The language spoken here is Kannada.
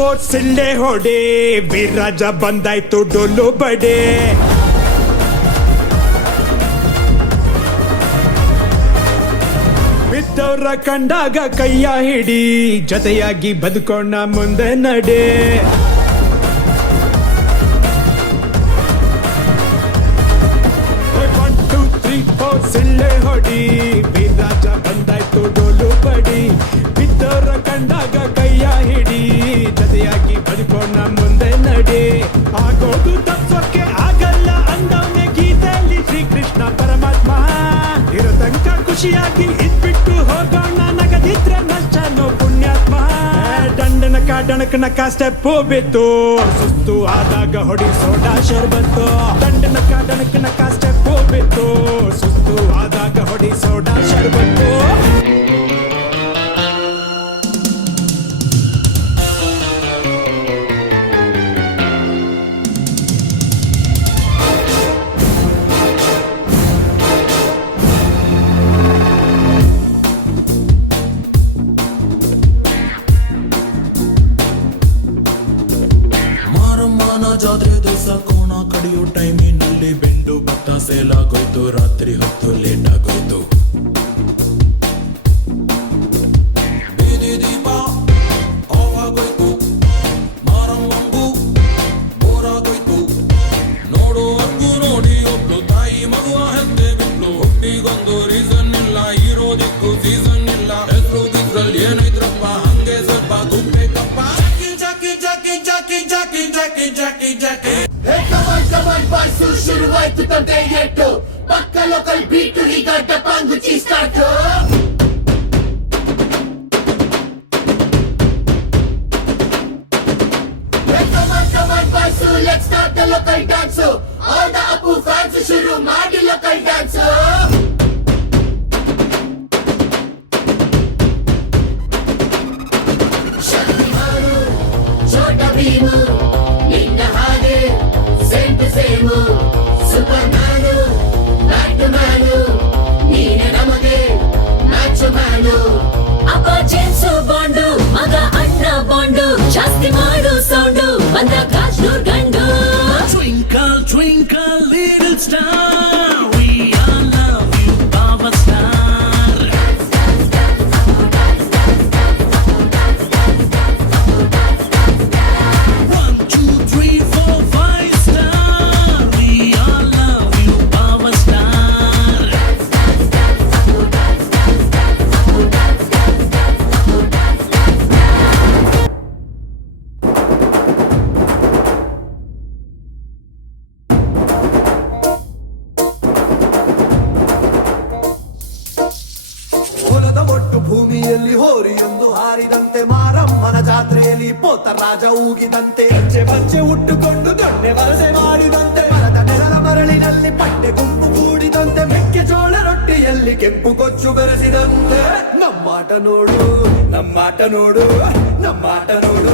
4 ಸಿಳ್ಳೆ ಹೊಡೆ, ವೀರರಾಜ ಬಂದಾಯ್ತು ಡೊಲ್ಲು ಬಡೆ. ಬಿದ್ದವ್ರ ಕಂಡಾಗ ಕೈಯ ಹಿಡಿ, ಜೊತೆಯಾಗಿ ಬದುಕೋಣ ಮುಂದೆ ನಡೆ. 1 2 3 4 ಸಿಳ್ಳೆ ಹೊಡಿ, ವೀರರಾಜ ಬಂದಾಯ್ತು ಡೊಲ್ಲು ಬಡಿ. ಬಿದ್ದವ್ರ ಕಂಡಾಗ ಕೈಯ ಹಿಡಿ, ಜೊತೆಯಾಗಿ ಬದುಕೋಣ ಮುಂದೆ ನಡೆ. ಆಗೋದು ತತ್ವಕ್ಕೆ ಆಗಲ್ಲ ಅಂದವನೇ ಗೀತೆಯಲ್ಲಿ ಶ್ರೀಕೃಷ್ಣ ಪರಮಾತ್ಮ. ಇರೋ ತನಕ ಖುಷಿಯಾಗಿ ಇದ್ಬಿಟ್ಟು ಹೋಗೋಣ, ನಗದಿದ್ರೆ ನಷ್ಟನೋ ಪುಣ್ಯಾತ್ಮ. ಡಣಕನಕ ಸ್ಟೆಪ್ಪು ಬಿತ್ತು, ಸುಸ್ತು ಆದಾಗ ಹೊಡಿ ಸೋಡಾ ಶರ್ಬತ್ತು. ಡಣಕನಕ ಸ್ಟೆಪ್ಪು ಬಿತ್ತು, ಸುಸ್ತು ಆದಾಗ ಹೊಡಿ ಸೋಡಾ ಶರ್ಬತ್ತು. ಜಾತ್ರೆ ದಿವಸ ಕೋಣ ಕಡಿಯೋ ಟೈಮಿನಲ್ಲಿ ಬೆಂಡು ಭತ್ತ ಸೇಲ್ ಆಗೋಯ್ತು, ರಾತ್ರಿ ಹೊತ್ತು ಲೇಟ್ ಆಗೋಯ್ತು. ಬೀದಿ ದೀಪ ಆಫ್ ಆಗೋಯ್ತು, ಮಾರಮ್ಮಂಗೂ ಬೋರ್ ಆಗೋಯ್ತು. ನೋಡುವರ್ಗೂ ನೋಡಿ ಒಬ್ಳು ತಾಯಿ ಮಗುವ ಹೆತ್ತೆ ಬಿಟ್ಲು. ಹುಟ್ಟಿಗೊಂದು ರೀಸನ್ ಇಲ್ಲ, ಇರೋದಿಕ್ಕೂ ಸೀಸನ್ ಇಲ್ಲ. ಹೆಸರು ಗಿದ್ರಲ್ಲಿ ಏನೈತ್ರಪ್ಪ, ಹಂಗೆ ಸ್ವಲ್ಪ ಗುಪ್ಪೇಕಪ್ಪ. ಶುರುವಾಯ್ತು ತಂದೆ ಏಟು, ಪಕ್ಕ ಲೋಕಲ್ ಬೀಟು, ಈಗ ಡಪ್ಪಂಗು ಚೀಸ್ಟಾಟು. Let's start the local dance. All the Apu fans ಶುರು ಮಾಡಿ local dance. ಶಕ್ತಿಮಾನು, ಛೋಟ ಭೀಮು, ನಿನ್ನ ಹಾಗೆ same to same. Superman, Batman, ನೀನೆ ನಮಗೆ ಮ್ಯಾಚ್ ಮ್ಯಾನು. ಅಪ್ಪ ಜೇಮ್ಸು ಬಾಂಡು, ಮಗ ಅಣ್ಣ ಬಾಂಡು, ಜಾಸ್ತಿ ಮಾಡು ಸೌಂಡು, ಬಂದ ಕಾಶ್ನೂರ್ ಗಂಡು. Twinkle, twinkle, little star, we all love you, our star. 1 2 3 4 5 star, we all love you, our star. ಹೊಲದ ಒಟ್ಟು ಭೂಮಿಯಲ್ಲಿ ಹೋರಿಯೊಂದು ಹಾರಿದಂತೆ, ಮಾರಮ್ಮನ ಜಾತ್ರೆಯಲ್ಲಿ ಪೋತರಾಜ ಊಗಿದಂತೆ. ಹೆಜ್ಜೆ ಪಂಚೆ ಉಟ್ಟುಕೊಂಡು ದೊಣ್ಣೆ ವರಸೆ ಮಾಡಿದಂತೆ, ಮರದ ನೆಲದ ಮರಳಿನಲ್ಲಿ ಪಟ್ಟೆ ಗುಂಪು ಕೂಡಿದಂತೆ. ಮೆಕ್ಕೆಜೋಳ ರೊಟ್ಟಿಯಲ್ಲಿ ಕೆಂಪು ಕೊಚ್ಚು ಬೆರೆಸಿದಂತೆ. ನಮ್ಮಾಟ ನೋಡು, ನಮ್ಮಾಟ ನೋಡು, ನಮ್ಮಾಟ ನೋಡು.